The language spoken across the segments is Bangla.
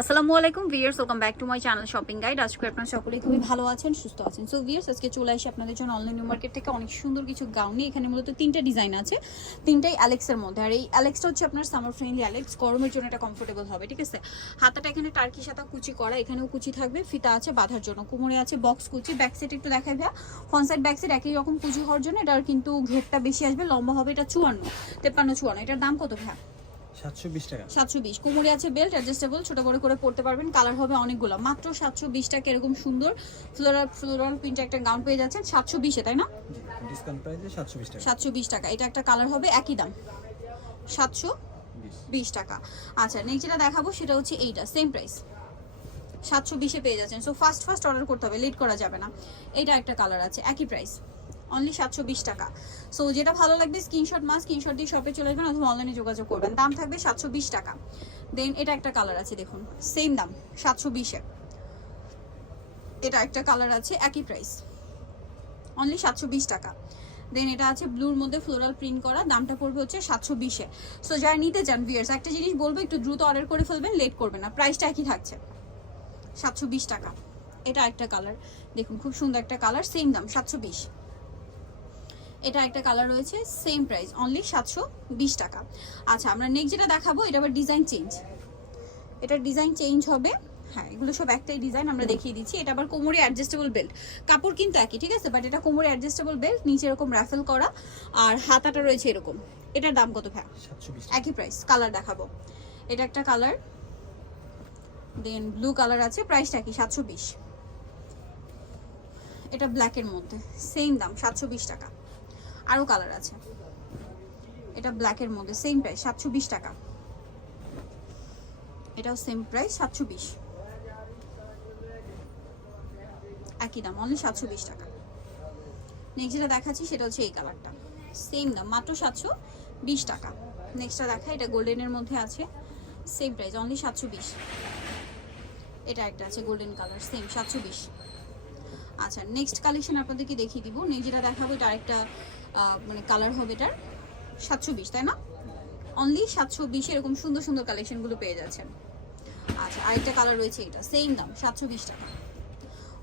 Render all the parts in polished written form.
আসসালামু আলাইকুম viewers, welcome back to my channel shopping guide. আজকে আপনারা সকলেই খুবই ভালো আছেন, সুস্থ আছেন। সো ভিউয়ার্স, আজকে চলে আসি আপনাদের জন্য অনলাইন নিউ মার্কেট থেকে অনেক সুন্দর কিছু গাউন নিয়ে। এখানে মূলত তিনটা ডিজাইন আছে, তিনটাই অ্যালেক্সের মধ্যে। আর এই অ্যালেক্সটা হচ্ছে আপনার সামার ফ্রেন্ডলি অ্যালেক্স, গরমের জন্য এটা কমফোর্টেবল হবে, ঠিক আছে। হাতাটা এখানে টার্কি সাথা কুচি করা, এখানেও কুচি থাকবে, ফিতা আছে বাঁধার জন্য, কোমরে আছে বক্স কুচি। ব্যাক সাইড একটু দেখাই ভাইয়া, ফ্রন্ট সাইড ব্যাক সাইড একই রকম কুচি হওয়ার জন্য এটার কিন্তু ঘেরটা বেশি আসবে, লম্বা হবে এটা 53 এটার দাম কত ভাইয়া? 720 টাকা। 720। কোমরে আছে বেল্ট অ্যাডজাস্টেবল, ছোট বড় করে পড়তে পারবেন। কালার হবে অনেকগুলো, মাত্র 720 টাকা। এরকম সুন্দর ফ্লোরাল প্রিন্ট একটা গাউন পেয়ে যাচ্ছেন 720 এ, তাই না? ডিসকাউন্ট প্রাইসে 720 টাকা। 720 টাকা। এটা একটা কালার হবে একই দাম 720 টাকা। আচ্ছা, নেক্সট যেটা দেখাবো সেটা হচ্ছে এইটা, সেম প্রাইস 720 এ পেয়ে যাচ্ছেন। সো ফার্স্ট অর্ডার করতে হবে, লেট করা যাবে না। এটা একটা কালার আছে একই প্রাইস, অনলি 720 টাকা। সো যেটা ভালো লাগবে স্ক্রিনশট দিয়ে শপে চলে আসবেন অথবা অনলাইনে যোগাযোগ করবেন। দাম থাকবে 720 টাকা। দেন এটা একটা কালার আছে, দেখুন সেম দাম 720 এ। এটা একটা কালার আছে একই প্রাইস, অনলি 720 টাকা। দেন এটা আছে ব্লুর মধ্যে ফ্লোরাল প্রিন্ট করা, দামটা পড়বে হচ্ছে 720 এ। সো যারা নিতে চান ভিউয়ার্স, একটা জিনিস বলবো, একটু দ্রুত অর্ডার করে ফেলবেন, লেট করবেন না। প্রাইসটা একই থাকছে 720 টাকা। এটা একটা কালার, দেখুন খুব সুন্দর একটা কালার, সেম দাম 720। এটা একটা কালার রয়েছে, সেম প্রাইস, অনলি 720 টাকা। আচ্ছা, আমরা নেক্সট যেটা দেখাবো এটা আবার ডিজাইন চেঞ্জ। এটার ডিজাইন চেঞ্জ হবে, হ্যাঁ এগুলো সব একটাই ডিজাইন, আমরা দেখিয়ে দিচ্ছি। এটা আবার কোমরে অ্যাডজাস্টেবল বেল্ট, কাপড় কিন্তু একই, ঠিক আছে, বাট এটা কোমরে অ্যাডজাস্টেবল বেল্ট, নিচে এরকম রাফেল করা, আর হাতাটা রয়েছে এরকম। এটার দাম কত ভাই? 720 একই প্রাইস। কালার দেখাবো, এটা একটা কালার, দেন ব্লু কালার আছে, প্রাইসটা কি 720। এটা ব্ল্যাকের মধ্যে, সেম দাম 720 টাকা। আরও কালার আছে, এটা ব্ল্যাকের মধ্যে, সেম প্রাইস 720 টাকা। এটাও সেম প্রাইস 720, একই দাম, অনলি 720 টাকা। নেক্সট যেটা দেখাচ্ছি সেটা হচ্ছে এই কালারটা, সেম দাম মাত্র 720 টাকা। নেক্সটটা দেখা, এটা গোল্ডেনের মধ্যে আছে, সেম প্রাইস, অনলি 720। এটা একটা আছে গোল্ডেন কালার, সেম 720। আচ্ছা, নেক্সট কালেকশন আপনাদেরকে দেখিয়ে দিব। নেক্সট যেটা দেখাবো এটা আরেকটা মানে কালার হবে, এটার 720, তাই না? অনলি 720 এরকম সুন্দর সুন্দর কালেকশনগুলো পেয়ে যাচ্ছেন। আচ্ছা, আরেকটা কালার রয়েছে, এটা সেম দাম 720 টাকা।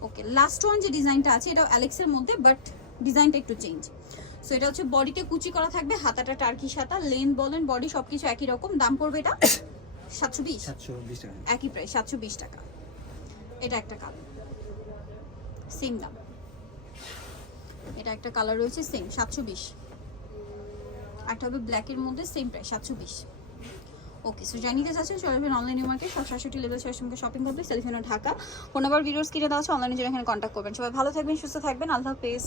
ওকে, লাস্ট ওয়ান যে ডিজাইনটা আছে এটাও অ্যালেক্সের মধ্যে, বাট ডিজাইনটা একটু চেঞ্জ। সো এটা হচ্ছে বডিতে কুচি করা থাকবে, হাতাটা টার্কি সাতা, লেন্থ বলেন বডি সবকিছু একই রকম। দাম পড়বে এটা 720 টাকা। একই প্রাইস 720 টাকা। এটা একটা কালার, সেম দাম। এটা একটা কালার রয়েছে, সেম 720। একটা হবে ব্ল্যাকের মধ্যে, সেম প্রাইস 720। ওকে, সো জানিতে চাচ্ছেন চলে যাবেন online market 760 level 6 shopping complex, সেলিফোনা ঢাকা। ফোন নাম্বার ভিডিওস কিনে দেওয়া আছে, অনলাইনে জন্য এখানে কন্ট্যাক্ট করবেন। সবাই ভালো থাকবেন, সুস্থ থাকবেন, আল্লাহ হাফেজ।